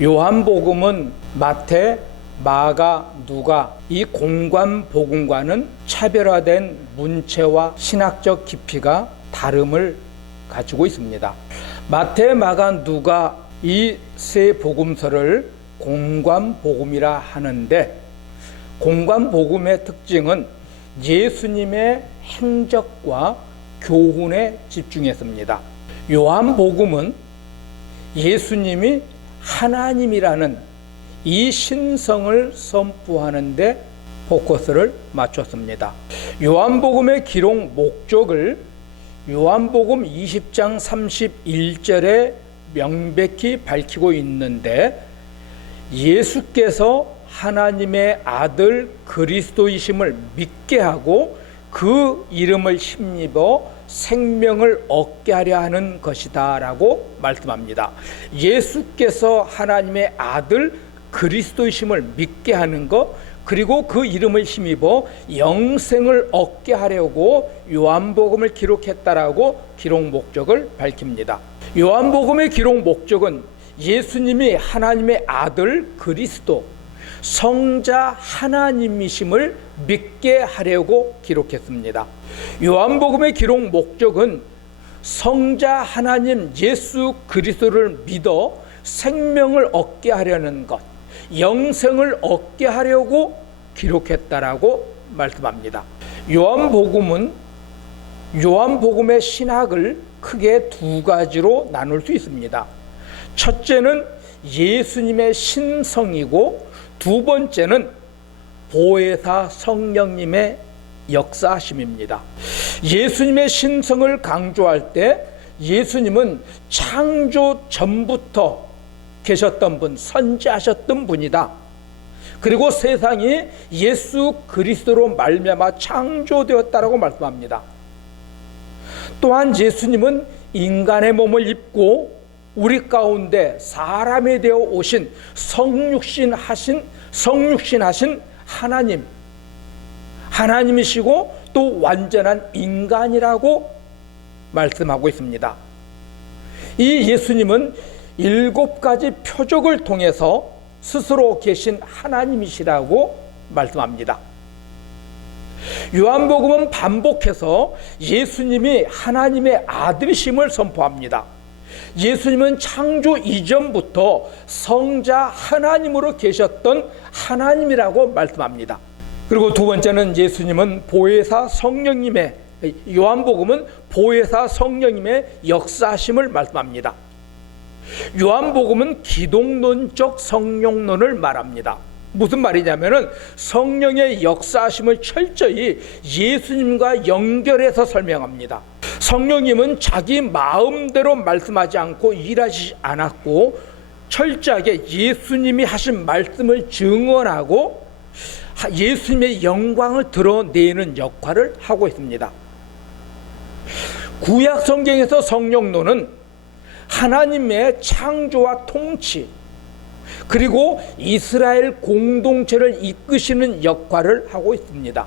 요한복음은 마태, 마가, 누가 이 공관복음과는 차별화된 문체와 신학적 깊이가 다름을 가지고 있습니다. 마태, 마가, 누가 이 세 복음서를 공관복음이라 하는데, 공관복음의 특징은 예수님의 행적과 교훈에 집중했습니다. 요한복음은 예수님이 하나님이라는 이 신성을 선포하는 데 포커스를 맞췄습니다. 요한복음의 기록 목적을 요한복음 20장 31절에 명백히 밝히고 있는데, 예수께서 하나님의 아들 그리스도이심을 믿게 하고 그 이름을 힘입어 생명을 얻게 하려 하는 것이다 라고 말씀합니다. 예수께서 하나님의 아들 그리스도이심을 믿게 하는 것, 그리고 그 이름을 힘입어 영생을 얻게 하려고 요한복음을 기록했다라고 기록 목적을 밝힙니다. 요한복음의 기록 목적은 예수님이 하나님의 아들 그리스도, 성자 하나님이심을 믿게 하려고 기록했습니다. 요한복음의 기록 목적은 성자 하나님 예수 그리스도를 믿어 생명을 얻게 하려는 것, 영생을 얻게 하려고 기록했다라고 말씀합니다. 요한복음은 요한복음의 신학을 크게 두 가지로 나눌 수 있습니다. 첫째는 예수님의 신성이고, 두 번째는 보혜사 성령님의 역사하심입니다. 예수님의 신성을 강조할 때 예수님은 창조 전부터 계셨던 분, 선지하셨던 분이다. 그리고 세상이 예수 그리스도로 말미암아 창조되었다라고 말씀합니다. 또한 예수님은 인간의 몸을 입고 우리 가운데 사람이 되어 오신 성육신 하신 하나님이시고 또 완전한 인간이라고 말씀하고 있습니다. 이 예수님은 7가지 표적을 통해서 스스로 계신 하나님이시라고 말씀합니다. 요한복음은 반복해서 예수님이 하나님의 아들이심을 선포합니다. 예수님은 창조 이전부터 성자 하나님으로 계셨던 하나님이라고 말씀합니다. 그리고 두 번째는 예수님은 보혜사 성령님의, 요한복음은 보혜사 성령님의 역사하심을 말씀합니다. 요한복음은 기독론적 성령론을 말합니다. 무슨 말이냐면은 성령의 역사하심을 철저히 예수님과 연결해서 설명합니다. 성령님은 자기 마음대로 말씀하지 않고 일하지 않았고, 철저하게 예수님이 하신 말씀을 증언하고 예수님의 영광을 드러내는 역할을 하고 있습니다. 구약 성경에서 성령론은 하나님의 창조와 통치, 그리고 이스라엘 공동체를 이끄시는 역할을 하고 있습니다.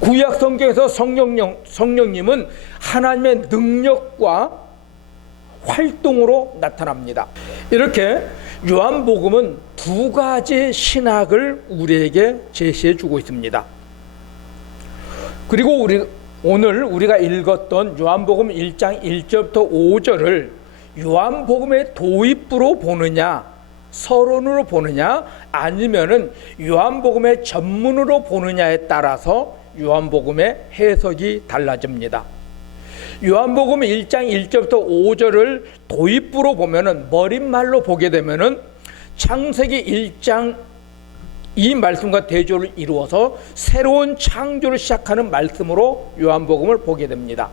구약 성경에서 성령님은 하나님의 능력과 활동으로 나타납니다. 이렇게 요한복음은 두 가지 신학을 우리에게 제시해 주고 있습니다. 그리고 오늘 우리가 읽었던 요한복음 1장 1절부터 5절을 요한복음의 도입부로 보느냐, 서론으로 보느냐, 아니면은 요한복음의 전문으로 보느냐에 따라서 요한복음의 해석이 달라집니다. 요한복음 1장 1절부터 5절을 도입부로 보면은, 머릿말로 보게 되면은 창세기 1장 이 말씀과 대조를 이루어서 새로운 창조를 시작하는 말씀으로 요한복음을 보게 됩니다.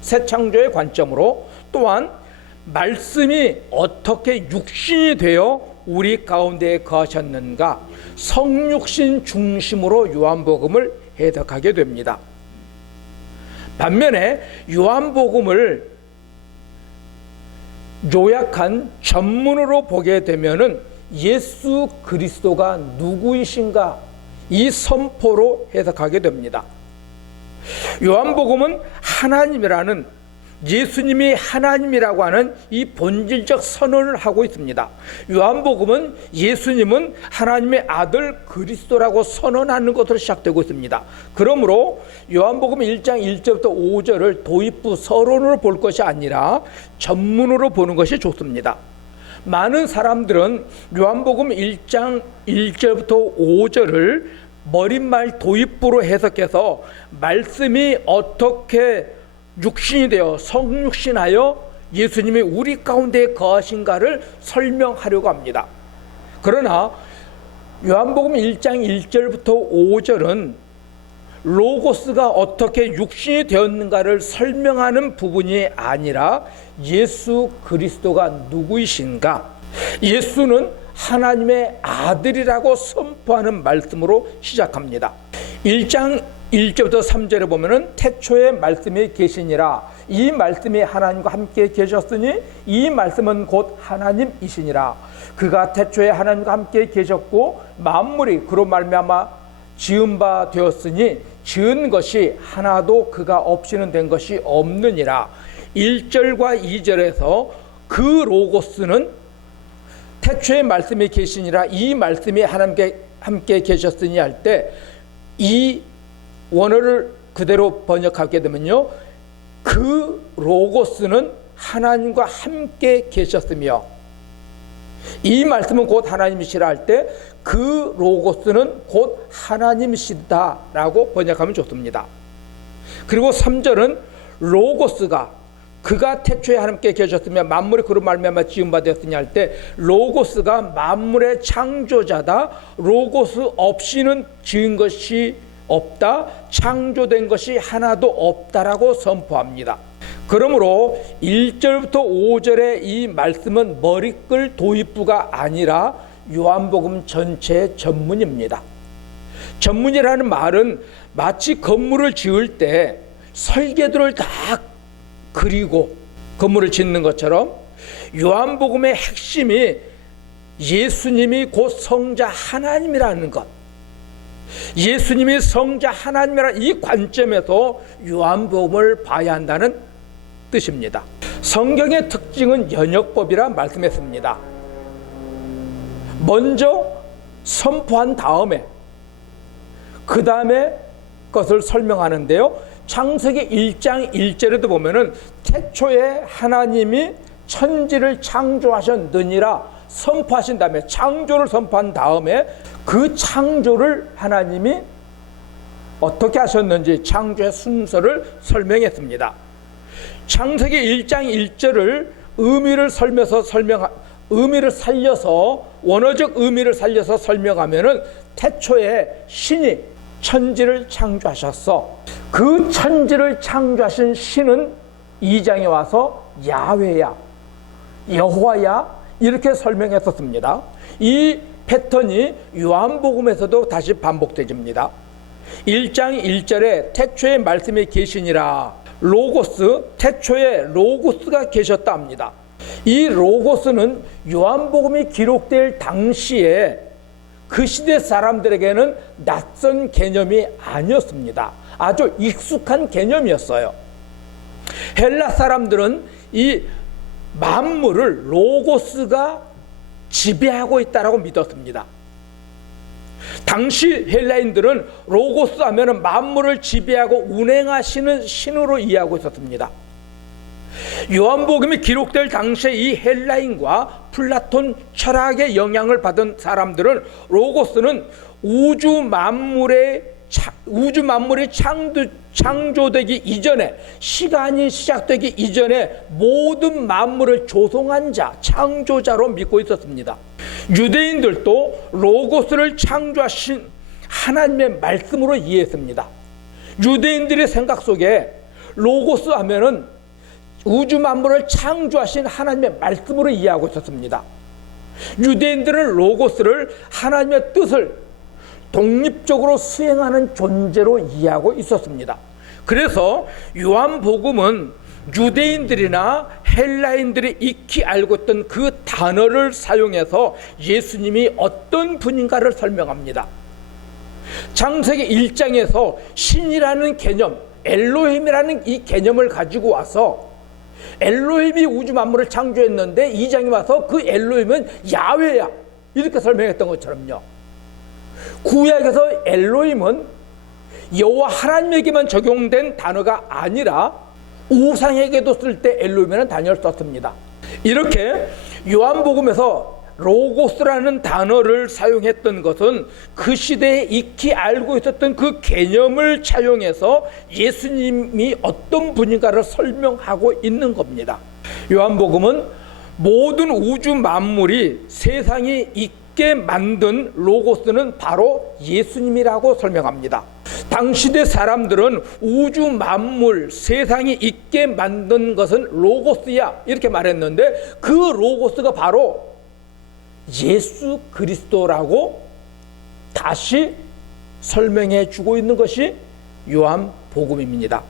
새 창조의 관점으로, 또한 말씀이 어떻게 육신이 되어 우리 가운데에 거하셨는가, 성육신 중심으로 요한복음을 해석하게 됩니다. 반면에 요한복음을 요약한 전문으로 보게 되면은 예수 그리스도가 누구이신가, 이 선포로 해석하게 됩니다. 요한복음은 하나님이라는 예수님이 하나님이라고 하는 이 본질적 선언을 하고 있습니다. 요한복음은 예수님은 하나님의 아들 그리스도라고 선언하는 것으로 시작되고 있습니다. 그러므로 요한복음 1장 1절부터 5절을 도입부 서론으로 볼 것이 아니라 전문으로 보는 것이 좋습니다. 많은 사람들은 요한복음 1장 1절부터 5절을 머릿말 도입부로 해석해서 말씀이 어떻게 육신이 되어 성육신하여 예수님이 우리 가운데 거하신가를 설명하려고 합니다. 그러나 요한복음 1장 1절부터 5절은 로고스가 어떻게 육신이 되었는가를 설명하는 부분이 아니라 예수 그리스도가 누구이신가, 예수는 하나님의 아들이라고 선포하는 말씀으로 시작합니다. 1장 1절부터 3절에 보면은 태초에 말씀이 계시니라, 이 말씀이 하나님과 함께 계셨으니 이 말씀은 곧 하나님이시니라. 그가 태초에 하나님과 함께 계셨고 만물이 그로 말미암아 지은 바 되었으니 지은 것이 하나도 그가 없이는 된 것이 없느니라. 1절과 2절에서 그 로고스는 태초에 말씀이 계시니라, 이 말씀이 하나님께 함께 계셨으니 할 때 이 원어를 그대로 번역하게 되면요, 그 로고스는 하나님과 함께 계셨으며 이 말씀은 곧 하나님이시라 할 때 그 로고스는 곧 하나님이시다라고 번역하면 좋습니다. 그리고 3절은 로고스가 그가 태초에 하나님께 계셨으며 만물이 그로 말미암아 지은 바 되었으니 할 때 로고스가 만물의 창조자다, 로고스 없이는 지은 것이 없다, 창조된 것이 하나도 없다라고 선포합니다. 그러므로 1절부터 5절의 이 말씀은 머리끌 도입부가 아니라 요한복음 전체의 전문입니다. 전문이라는 말은 마치 건물을 지을 때 설계도를 다 그리고 건물을 짓는 것처럼 요한복음의 핵심이 예수님이 곧 성자 하나님이라는 것, 예수님이 성자 하나님이라는 이 관점에서 요한복음을 봐야 한다는 뜻입니다. 성경의 특징은 연역법이라 말씀했습니다. 먼저 선포한 다음에 그 다음에 것을 설명하는데요, 창세기 1장 1절에도 보면은 태초에 하나님이 천지를 창조하셨느니라 선포하신 다음에, 창조를 선포한 다음에 그 창조를 하나님이 어떻게 하셨는지 창조의 순서를 설명했습니다. 창세기 1장 1절을 의미를 살려서 원어적 의미를 살려서 설명하면은 태초에 신이 천지를 창조하셨어. 그 천지를 창조하신 신은 2장에 와서 야훼야, 여호와야 이렇게 설명했었습니다. 이 패턴이 요한복음에서도 다시 반복되집니다. 1장 1절에 태초에 말씀이 계시니라, 로고스, 태초에 로고스가 계셨다 합니다. 이 로고스는 요한복음이 기록될 당시에 그 시대 사람들에게는 낯선 개념이 아니었습니다. 아주 익숙한 개념이었어요. 헬라 사람들은 이 만물을 로고스가 지배하고 있다고 믿었습니다. 당시 헬라인들은 로고스 하면 만물을 지배하고 운행하시는 신으로 이해하고 있었습니다. 요한복음이 기록될 당시에 이 헬라인과 플라톤 철학의 영향을 받은 사람들은 로고스는 우주 만물이 창조되기 이전에, 시간이 시작되기 이전에 모든 만물을 조성한 자, 창조자로 믿고 있었습니다. 유대인들도 로고스를 창조하신 하나님의 말씀으로 이해했습니다. 유대인들의 생각 속에 로고스 하면은 우주 만물을 창조하신 하나님의 말씀으로 이해하고 있었습니다. 유대인들은 로고스를 하나님의 뜻을 독립적으로 수행하는 존재로 이해하고 있었습니다. 그래서 요한복음은 유대인들이나 헬라인들이 익히 알고 있던 그 단어를 사용해서 예수님이 어떤 분인가를 설명합니다. 창세기 1장에서 신이라는 개념, 엘로힘이라는 이 개념을 가지고 와서 엘로힘이 우주 만물을 창조했는데 2장에 와서 그 엘로힘은 야훼야 이렇게 설명했던 것처럼요. 구약에서 엘로힘은 여호와 하나님에게만 적용된 단어가 아니라 우상에게도 쓸 때 엘로힘이라는 단어를 썼습니다. 이렇게 요한복음에서 로고스라는 단어를 사용했던 것은 그 시대에 익히 알고 있었던 그 개념을 차용해서 예수님이 어떤 분인가를 설명하고 있는 겁니다. 요한복음은 모든 우주 만물이 세상이 있게 만든 로고스는 바로 예수님이라고 설명합니다. 당시대 사람들은 우주 만물 세상이 있게 만든 것은 로고스야 이렇게 말했는데 그 로고스가 바로 예수 그리스도라고 다시 설명해 주고 있는 것이 요한복음입니다.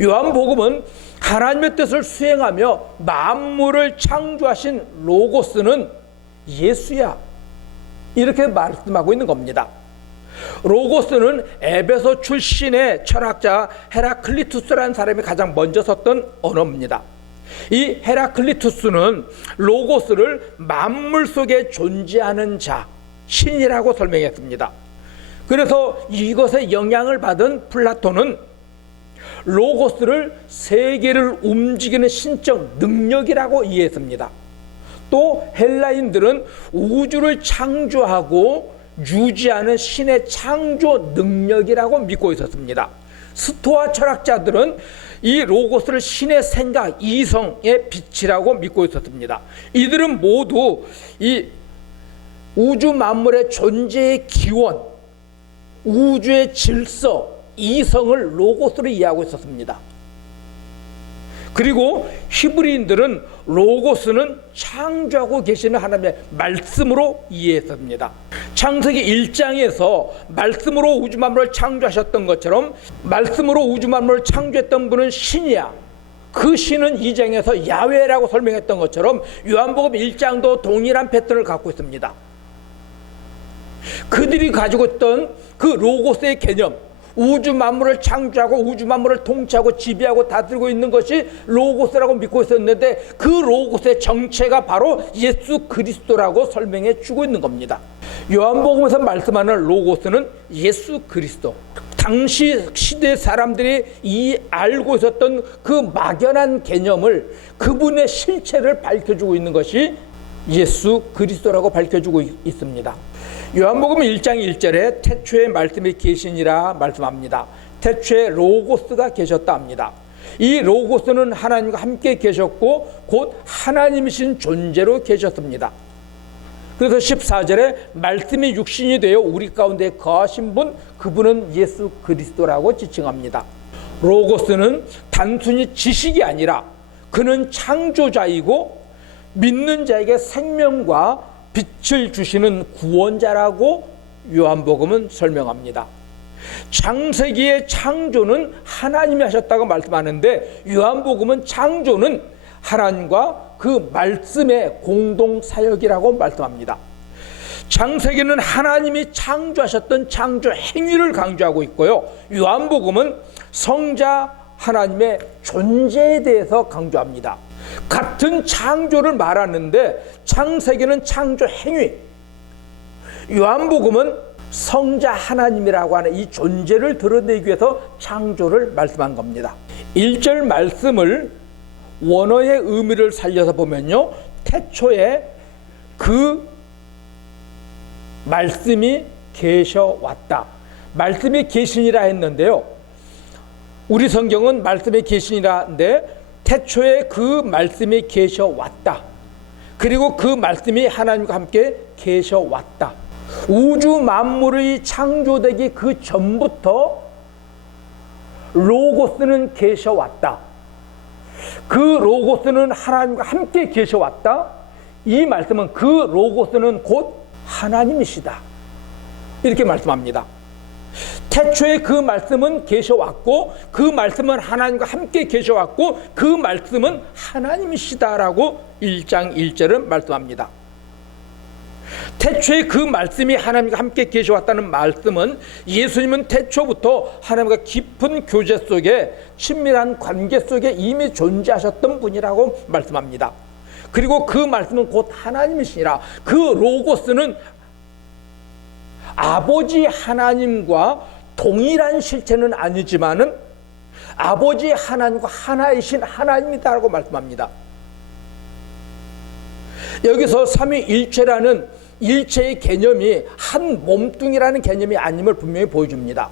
요한복음은 하나님의 뜻을 수행하며 만물을 창조하신 로고스는 예수야 이렇게 말씀하고 있는 겁니다. 로고스는 에베소 출신의 철학자 헤라클리투스라는 사람이 가장 먼저 썼던 언어입니다. 이 헤라클리투스는 로고스를 만물 속에 존재하는 자, 신이라고 설명했습니다. 그래서 이것에 영향을 받은 플라톤은 로고스를 세계를 움직이는 신적 능력이라고 이해했습니다. 또 헬라인들은 우주를 창조하고 유지하는 신의 창조 능력이라고 믿고 있었습니다. 스토아 철학자들은 이 로고스를 신의 생각, 이성의 빛이라고 믿고 있었습니다. 이들은 모두 이 우주 만물의 존재의 기원, 우주의 질서, 이성을 로고스로 이해하고 있었습니다. 그리고 히브리인들은 로고스는 창조하고 계시는 하나님의 말씀으로 이해했습니다. 창세기 1장에서 말씀으로 우주 만물을 창조하셨던 것처럼 말씀으로 우주 만물을 창조했던 분은 신이야. 그 신은 2장에서 야훼라고 설명했던 것처럼 요한복음 1장도 동일한 패턴을 갖고 있습니다. 그들이 가지고 있던 그 로고스의 개념, 우주 만물을 창조하고 우주 만물을 통치하고 지배하고 다스리고 있는 것이 로고스라고 믿고 있었는데 그 로고스의 정체가 바로 예수 그리스도라고 설명해 주고 있는 겁니다. 요한복음에서 말씀하는 로고스는 예수 그리스도, 당시 시대 사람들이 알고 있었던 그 막연한 개념을, 그분의 실체를 밝혀주고 있는 것이 예수 그리스도라고 밝혀주고 있습니다. 요한복음 1장 1절에 태초에 말씀이 계시니라 말씀합니다. 태초에 로고스가 계셨다 합니다. 이 로고스는 하나님과 함께 계셨고 곧 하나님이신 존재로 계셨습니다. 그래서 14절에 말씀이 육신이 되어 우리 가운데 거하신 분, 그분은 예수 그리스도라고 지칭합니다. 로고스는 단순히 지식이 아니라 그는 창조자이고 믿는 자에게 생명과 빛을 주시는 구원자라고 요한복음은 설명합니다. 창세기의 창조는 하나님이 하셨다고 말씀하는데 요한복음은 창조는 하나님과 그 말씀의 공동 사역이라고 말씀합니다. 창세기는 하나님이 창조하셨던 창조 행위를 강조하고 있고요. 요한복음은 성자 하나님의 존재에 대해서 강조합니다. 같은 창조를 말하는데 창세기는 창조 행위, 요한복음은 성자 하나님이라고 하는 이 존재를 드러내기 위해서 창조를 말씀한 겁니다. 1절 말씀을 원어의 의미를 살려서 보면요, 태초에 그 말씀이 계셔왔다, 말씀이 계시니라 했는데요, 우리 성경은 말씀이 계시니라인데 태초에 그 말씀이 계셔왔다, 그리고 그 말씀이 하나님과 함께 계셔왔다. 우주 만물이 창조되기 그 전부터 로고스는 계셔왔다, 그 로고스는 하나님과 함께 계셔왔다. 이 말씀은 그 로고스는 곧 하나님이시다 이렇게 말씀합니다. 태초에 그 말씀은 계셔왔고 그 말씀은 하나님과 함께 계셔왔고 그 말씀은 하나님이시다라고 1장 1절은 말씀합니다. 태초에 그 말씀이 하나님과 함께 계셔왔다는 말씀은 예수님은 태초부터 하나님과 깊은 교제 속에 친밀한 관계 속에 이미 존재하셨던 분이라고 말씀합니다. 그리고 그 말씀은 곧 하나님이시니라. 그 로고스는 아버지 하나님과 동일한 실체는 아니지만은 아버지 하나님과 하나이신 하나님이다라고 말씀합니다. 여기서 삼위일체라는 일체의 개념이 한 몸뚱이라는 개념이 아님을 분명히 보여줍니다.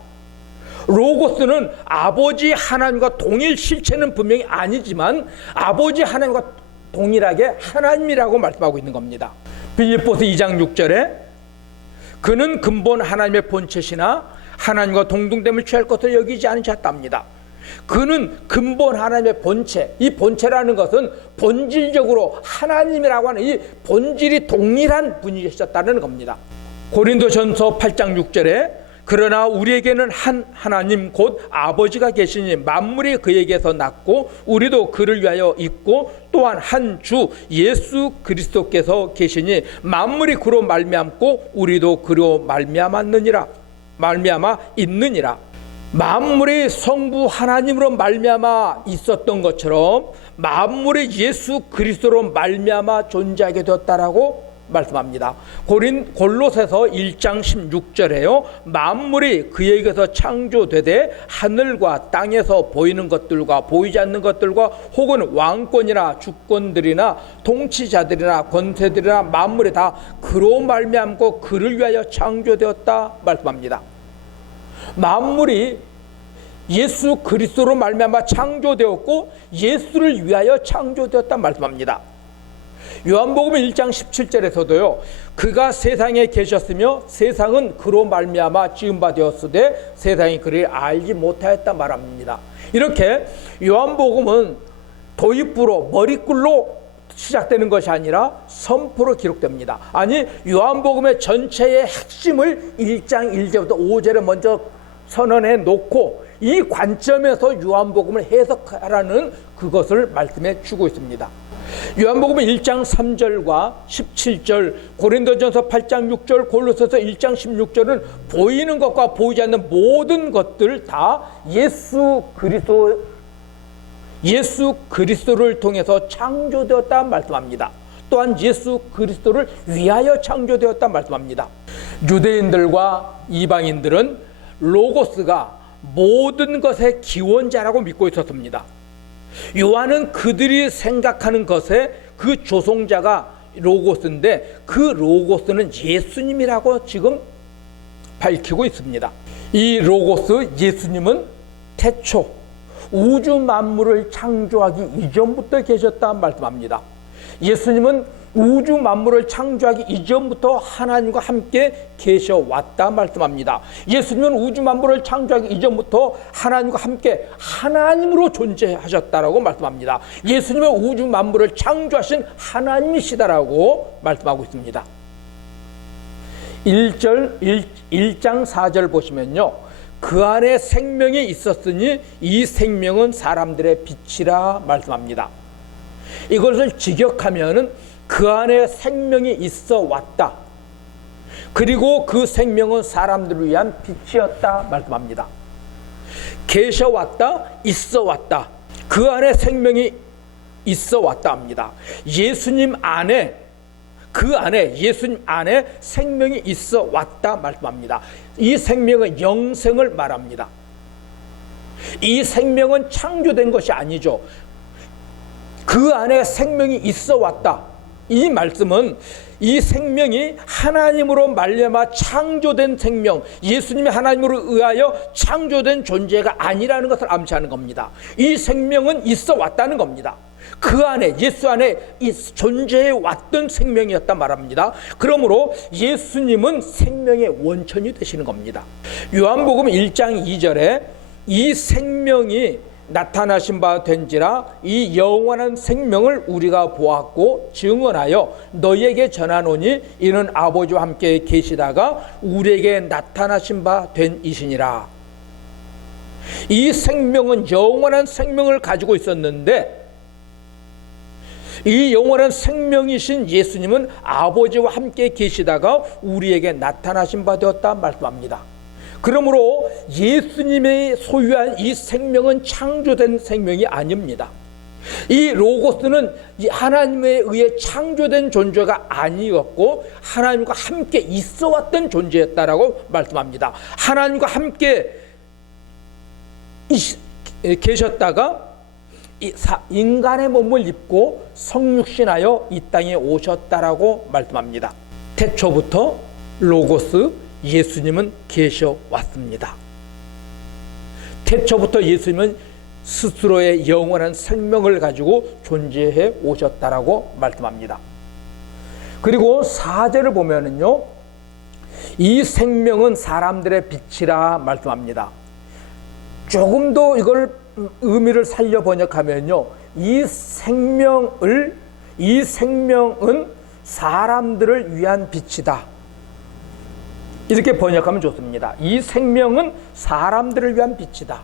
로고스는 아버지 하나님과 동일 실체는 분명히 아니지만 아버지 하나님과 동일하게 하나님이라고 말씀하고 있는 겁니다. 빌립보서 2장 6절에 그는 근본 하나님의 본체시나 하나님과 동등됨을 취할 것을 여기지 않으셨답니다. 그는 근본 하나님의 본체, 이 본체라는 것은 본질적으로 하나님이라고 하는 이 본질이 동일한 분이셨다는 겁니다. 고린도전서 8장 6절에 그러나 우리에게는 한 하나님 곧 아버지가 계시니 만물이 그에게서 났고 우리도 그를 위하여 있고 또한 한 주 예수 그리스도께서 계시니 만물이 그로 말미암고 우리도 그로 말미암아 있느니라. 만물이 성부 하나님으로 말미암아 있었던 것처럼 만물이 예수 그리스도로 말미암아 존재하게 되었다라고 말씀합니다. 골로새서 1장 16절에요. 만물이 그에게서 창조되되 하늘과 땅에서 보이는 것들과 보이지 않는 것들과 혹은 왕권이나 주권들이나 통치자들이나 권세들이나 만물이 다 그로 말미암고 그를 위하여 창조되었다 말씀합니다. 만물이 예수 그리스도로 말미암아 창조되었고 예수를 위하여 창조되었다 말씀합니다. 요한복음 1장 17절에서도요. 그가 세상에 계셨으며 세상은 그로 말미암아 지은 바 되었으되 세상이 그를 알지 못하였다 말합니다. 이렇게 요한복음은 도입부로 머리글로 시작되는 것이 아니라 선포로 기록됩니다. 아니 요한복음의 전체의 핵심을 1장 1절부터 5절에 먼저 선언해 놓고 이 관점에서 요한복음을 해석하라는 그것을 말씀해 주고 있습니다. 요한복음 1장 3절과 17절, 고린도전서 8장 6절, 골로새서 1장 16절은 보이는 것과 보이지 않는 모든 것들 다 예수 그리스도를 통해서 창조되었다 말씀합니다. 또한 예수 그리스도를 위하여 창조되었다 말씀합니다. 유대인들과 이방인들은 로고스가 모든 것의 기원자라고 믿고 있었습니다. 요한은 그들이 생각하는 것의 그 조성자가 로고스인데 그 로고스는 예수님이라고 지금 밝히고 있습니다. 이 로고스 예수님은 태초 우주 만물을 창조하기 이전부터 계셨다 말씀합니다. 예수님은 우주 만물을 창조하기 이전부터 하나님과 함께 계셔왔다 말씀합니다. 예수님은 우주 만물을 창조하기 이전부터 하나님과 함께 하나님으로 존재하셨다라고 말씀합니다. 예수님은 우주 만물을 창조하신 하나님이시다라고 말씀하고 있습니다. 1장 4절 보시면요. 그 안에 생명이 있었으니 이 생명은 사람들의 빛이라 말씀합니다. 이것을 직역하면은 그 안에 생명이 있어 왔다. 그리고 그 생명은 사람들을 위한 빛이었다 말씀합니다. 계셔 왔다, 있어 왔다. 그 안에 생명이 있어 왔다 합니다. 예수님 안에 예수님 안에 생명이 있어 왔다 말씀합니다. 이 생명은 영생을 말합니다. 이 생명은 창조된 것이 아니죠. 그 안에 생명이 있어 왔다. 이 말씀은 이 생명이 하나님으로 말미암아 창조된 생명, 예수님이 하나님으로 의하여 창조된 존재가 아니라는 것을 암시하는 겁니다. 이 생명은 있어 왔다는 겁니다. 그 안에 예수 안에 존재해 왔던 생명이었다 말합니다. 그러므로 예수님은 생명의 원천이 되시는 겁니다. 요한복음 1장 2절에 이 생명이 나타나신 바 된지라 이 영원한 생명을 우리가 보았고 증언하여 너희에게 전하노니 이는 아버지와 함께 계시다가 우리에게 나타나신 바 된 이시니라. 이 생명은 영원한 생명을 가지고 있었는데 이 영원한 생명이신 예수님은 아버지와 함께 계시다가 우리에게 나타나신 바 되었다 말씀합니다. 그러므로 예수님의 소유한 이 생명은 창조된 생명이 아닙니다. 이 로고스는 하나님에 의해 창조된 존재가 아니었고 하나님과 함께 있어 왔던 존재였다라고 말씀합니다. 하나님과 함께 계셨다가 인간의 몸을 입고 성육신하여 이 땅에 오셨다라고 말씀합니다. 태초부터 로고스 예수님은 계셔 왔습니다. 태초부터 예수님은 스스로의 영원한 생명을 가지고 존재해 오셨다라고 말씀합니다. 그리고 4절을 보면은요, 이 생명은 사람들의 빛이라 말씀합니다. 조금 더 이걸 의미를 살려 번역하면요, 이 생명은 사람들을 위한 빛이다. 이렇게 번역하면 좋습니다. 이 생명은 사람들을 위한 빛이다.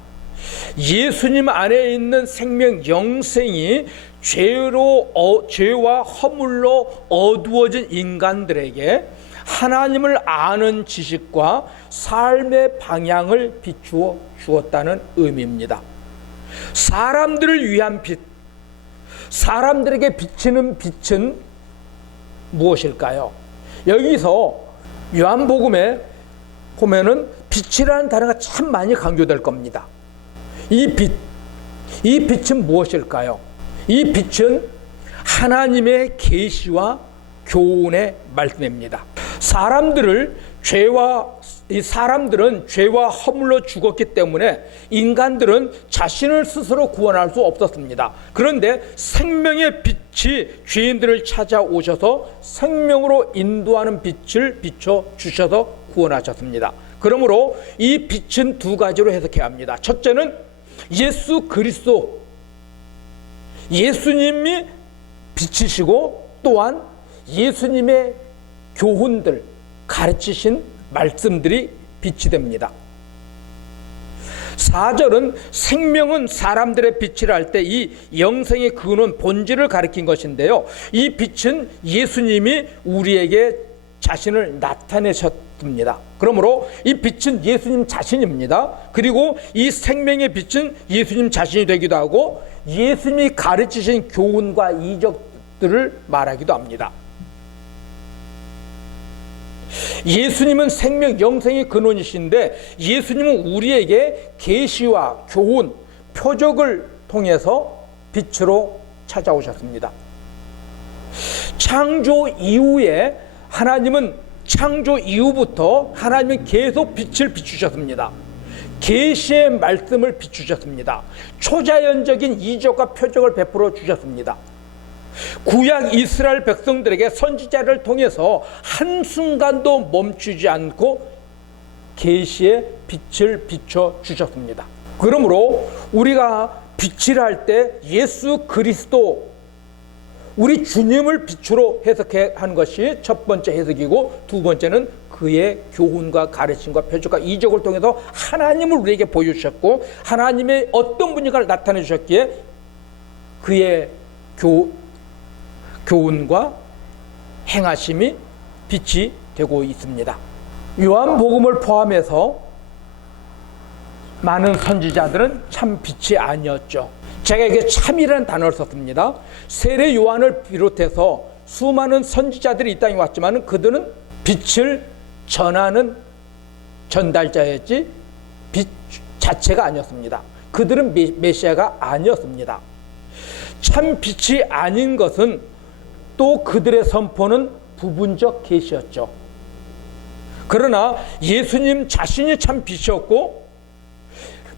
예수님 안에 있는 생명 영생이 죄와 허물로 어두워진 인간들에게 하나님을 아는 지식과 삶의 방향을 비추어 주었다는 의미입니다. 사람들을 위한 빛, 사람들에게 비치는 빛은 무엇일까요? 여기서 요한복음에 보면은 빛이라는 단어가 참 많이 강조될 겁니다. 이 빛은 무엇일까요? 이 빛은 하나님의 계시와 교훈의 말씀입니다. 사람들은 죄와 허물로 죽었기 때문에 인간들은 자신을 스스로 구원할 수 없었습니다. 그런데 생명의 빛이 죄인들을 찾아오셔서 생명으로 인도하는 빛을 비춰 주셔서 구원하셨습니다. 그러므로 이 빛은 두 가지로 해석해야 합니다. 첫째는 예수 그리스도, 예수님이 빛이시고 또한 예수님의 교훈들, 가르치신 말씀들이 빛이 됩니다. 4절은 생명은 사람들의 빛이라 할 때 이 영생의 근원 본질을 가리킨 것인데요, 이 빛은 예수님이 우리에게 자신을 나타내셨습니다. 그러므로 이 빛은 예수님 자신입니다. 그리고 이 생명의 빛은 예수님 자신이 되기도 하고 예수님이 가르치신 교훈과 이적들을 말하기도 합니다. 예수님은 생명 영생의 근원이신데 예수님은 우리에게 계시와 교훈, 표적을 통해서 빛으로 찾아오셨습니다. 창조 이후에 하나님은 창조 이후부터 하나님은 계속 빛을 비추셨습니다. 계시의 말씀을 비추셨습니다. 초자연적인 이적과 표적을 베풀어 주셨습니다. 구약 이스라엘 백성들에게 선지자를 통해서 한순간도 멈추지 않고 계시의 빛을 비춰 주셨습니다. 그러므로 우리가 빛이라 할 때 예수 그리스도, 우리 주님을 빛으로 해석해 한 것이 첫 번째 해석이고, 두 번째는 그의 교훈과 가르침과 표적과 이적을 통해서 하나님을 우리에게 보여주셨고 하나님의 어떤 분인가를 나타내 주셨기에 그의 교훈과 행하심이 빛이 되고 있습니다. 요한복음을 포함해서 많은 선지자들은 참 빛이 아니었죠. 제가 이게 참이라는 단어를 썼습니다. 세례 요한을 비롯해서 수많은 선지자들이 이 땅에 왔지만 그들은 빛을 전하는 전달자였지 빛 자체가 아니었습니다. 그들은 메시아가 아니었습니다. 참 빛이 아닌 것은 또 그들의 선포는 부분적 계시였죠. 그러나 예수님 자신이 참 빛이었고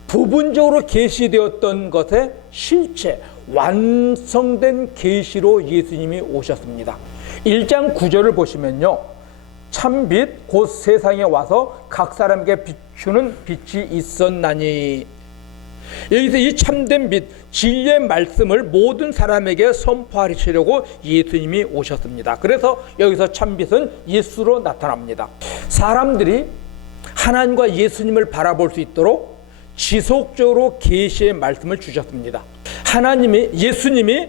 부분적으로 계시되었던 것의 실체, 완성된 계시로 예수님이 오셨습니다. 1장 9절을 보시면요, 참빛 곧 세상에 와서 각 사람에게 비추는 빛이 있었나니. 여기서 이 참된 빛, 진리의 말씀을 모든 사람에게 선포하시려고 예수님이 오셨습니다. 그래서 여기서 참빛은 예수로 나타납니다. 사람들이 하나님과 예수님을 바라볼 수 있도록 지속적으로 계시의 말씀을 주셨습니다. 예수님이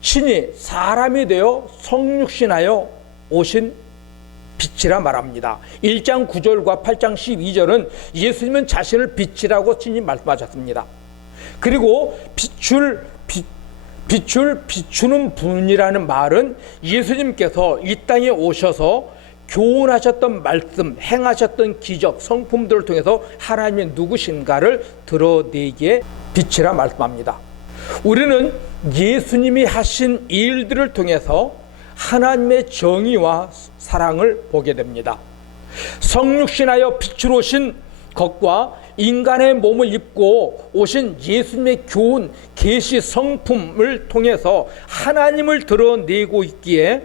신이 사람이 되어 성육신하여 오신 빛이라 말합니다. 1장 9절과 8장 12절은 예수님은 자신을 빛이라고 친히 말씀하셨습니다. 그리고 비추는 분이라는 말은 예수님께서 이 땅에 오셔서 교훈하셨던 말씀, 행하셨던 기적, 성품들을 통해서 하나님의 누구신가를 드러내기에 빛이라 말씀합니다. 우리는 예수님이 하신 일들을 통해서 하나님의 정의와 사랑을 보게 됩니다. 성육신하여 빛으로 오신 것과 인간의 몸을 입고 오신 예수님의 교훈, 계시, 성품을 통해서 하나님을 드러내고 있기에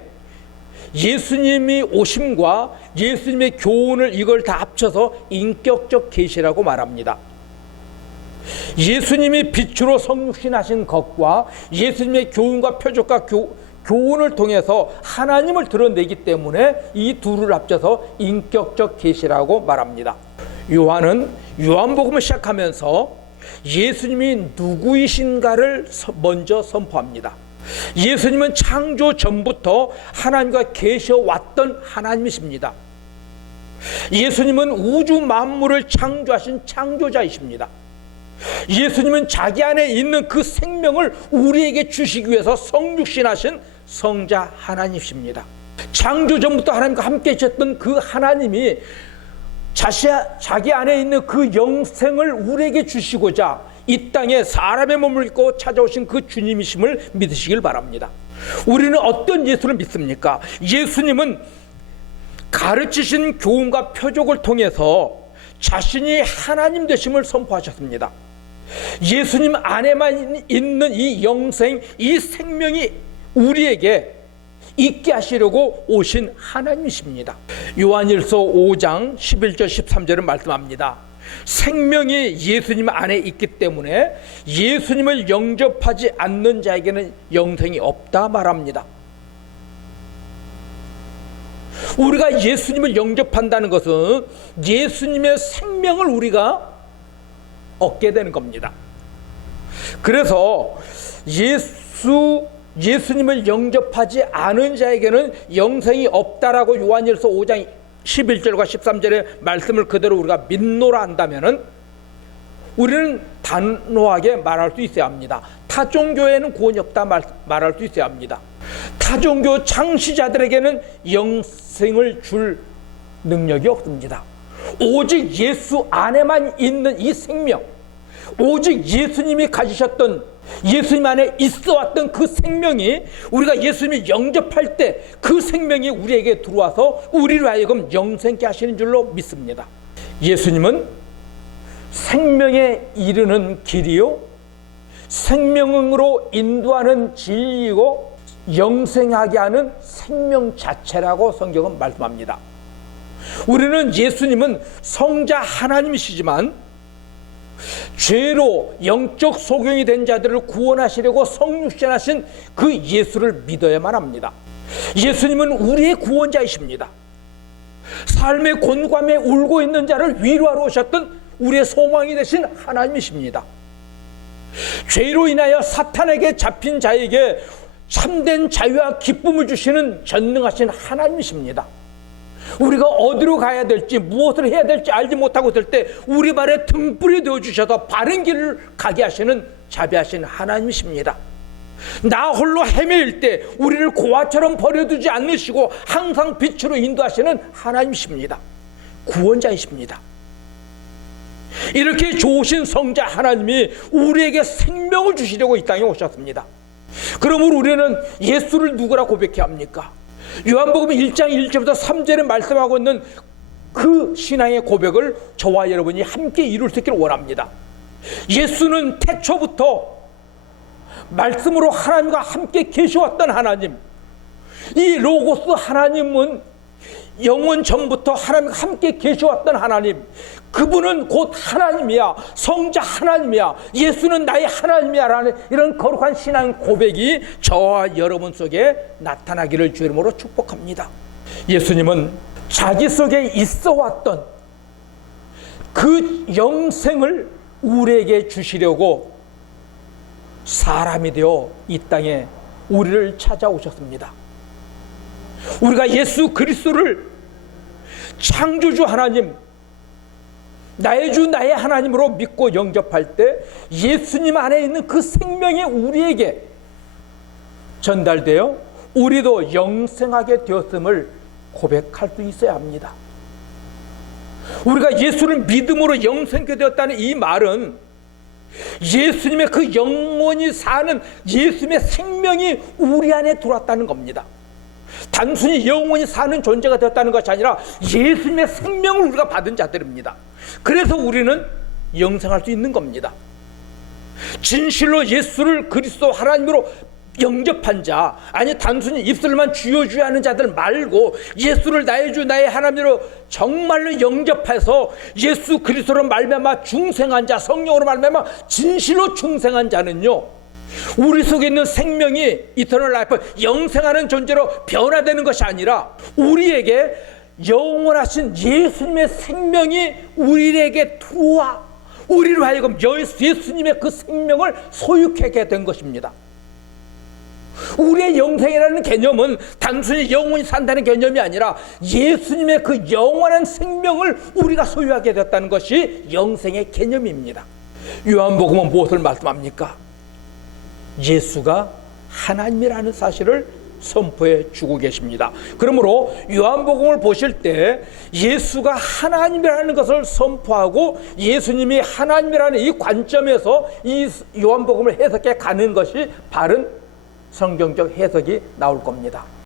예수님이 오심과 예수님의 교훈을 이걸 다 합쳐서 인격적 계시라고 말합니다. 예수님이 빛으로 성육신하신 것과 예수님의 교훈과 표적과 교훈을 통해서 하나님을 드러내기 때문에 이 둘을 합쳐서 인격적 계시라고 말합니다. 요한은 요한복음을 시작하면서 예수님이 누구이신가를 먼저 선포합니다. 예수님은 창조 전부터 하나님과 계셔왔던 하나님이십니다. 예수님은 우주 만물을 창조하신 창조자이십니다. 예수님은 자기 안에 있는 그 생명을 우리에게 주시기 위해서 성육신하신 성자 하나님이십니다. 창조 전부터 하나님과 함께 계셨던 그 하나님이 자기 안에 있는 그 영생을 우리에게 주시고자 이 땅에 사람의 몸을 입고 찾아오신 그 주님이심을 믿으시길 바랍니다. 우리는 어떤 예수를 믿습니까? 예수님은 가르치신 교훈과 표적을 통해서 자신이 하나님 되심을 선포하셨습니다. 예수님 안에만 있는 이 영생, 이 생명이 우리에게 있게 하시려고 오신 하나님이십니다. 요한일서 5장 11절 13절은 말씀합니다. 생명이 예수님 안에 있기 때문에 예수님을 영접하지 않는 자에게는 영생이 없다 말합니다. 우리가 예수님을 영접한다는 것은 예수님의 생명을 우리가 얻게 되는 겁니다. 그래서 예수님을 영접하지 않은 자에게는 영생이 없다라고 요한일서 5장 11절과 13절의 말씀을 그대로 우리가 믿노라 한다면은 우리는 단호하게 말할 수 있어야 합니다. 타종교에는 구원이 없다 말할 수 있어야 합니다. 타종교 창시자들에게는 영생을 줄 능력이 없습니다. 오직 예수 안에만 있는 이 생명, 오직 예수님이 가지셨던, 예수님 안에 있어 왔던 그 생명이 우리가 예수님을 영접할 때 그 생명이 우리에게 들어와서 우리로 하여금 영생케 하시는 줄로 믿습니다. 예수님은 생명에 이르는 길이요, 생명으로 인도하는 진리이고 영생하게 하는 생명 자체라고 성경은 말씀합니다. 우리는 예수님은 성자 하나님이시지만 죄로 영적 소경이 된 자들을 구원하시려고 성육신하신 그 예수를 믿어야만 합니다. 예수님은 우리의 구원자이십니다. 삶의 곤감에 울고 있는 자를 위로하러 오셨던 우리의 소망이 되신 하나님이십니다. 죄로 인하여 사탄에게 잡힌 자에게 참된 자유와 기쁨을 주시는 전능하신 하나님이십니다. 우리가 어디로 가야 될지, 무엇을 해야 될지 알지 못하고 있을 때 우리 발에 등불이 되어주셔서 바른 길을 가게 하시는 자비하신 하나님이십니다. 나 홀로 헤매일 때 우리를 고아처럼 버려두지 않으시고 항상 빛으로 인도하시는 하나님이십니다. 구원자이십니다. 이렇게 좋으신 성자 하나님이 우리에게 생명을 주시려고 이 땅에 오셨습니다. 그러므로 우리는 예수를 누구라 고백해야 합니까? 요한복음 1장 1절부터 3절에 말씀하고 있는 그 신앙의 고백을 저와 여러분이 함께 이룰 수 있기를 원합니다. 예수는 태초부터 말씀으로 하나님과 함께 계셔왔던 하나님, 이 로고스 하나님은 영원 전부터 하나님과 함께 계셔왔던 하나님, 그분은 곧 하나님이야, 성자 하나님이야, 예수는 나의 하나님이야 라는 이런 거룩한 신앙 고백이 저와 여러분 속에 나타나기를 주 이름으로 축복합니다. 예수님은 자기 속에 있어왔던 그 영생을 우리에게 주시려고 사람이 되어 이 땅에 우리를 찾아오셨습니다. 우리가 예수 그리스도를 창조주 하나님, 나의 주 나의 하나님으로 믿고 영접할 때 예수님 안에 있는 그 생명이 우리에게 전달되어 우리도 영생하게 되었음을 고백할 수 있어야 합니다. 우리가 예수를 믿음으로 영생하게 되었다는 이 말은 예수님의 그 영원히 사는 예수님의 생명이 우리 안에 들어왔다는 겁니다. 단순히 영원히 사는 존재가 되었다는 것이 아니라 예수님의 생명을 우리가 받은 자들입니다. 그래서 우리는 영생할 수 있는 겁니다. 진실로 예수를 그리스도 하나님으로 영접한 자, 아니 단순히 입술만 주여 주여 하는 자들 말고 예수를 나의 주 나의 하나님으로 정말로 영접해서 예수 그리스도로 말미암아 중생한 자, 성령으로 말미암아 진실로 중생한 자는요, 우리 속에 있는 생명이 이터널 라이프, 영생하는 존재로 변화되는 것이 아니라 우리에게 영원하신 예수님의 생명이 우리에게 들어와 우리로 하여금 예수님의 그 생명을 소유하게 된 것입니다. 우리의 영생이라는 개념은 단순히 영원히 산다는 개념이 아니라 예수님의 그 영원한 생명을 우리가 소유하게 됐다는 것이 영생의 개념입니다. 요한복음은 무엇을 말씀합니까? 예수가 하나님이라는 사실을 선포해 주고 계십니다. 그러므로 요한복음을 보실 때 예수가 하나님이라는 것을 선포하고 예수님이 하나님이라는 이 관점에서 이 요한복음을 해석해 가는 것이 바른 성경적 해석이 나올 겁니다.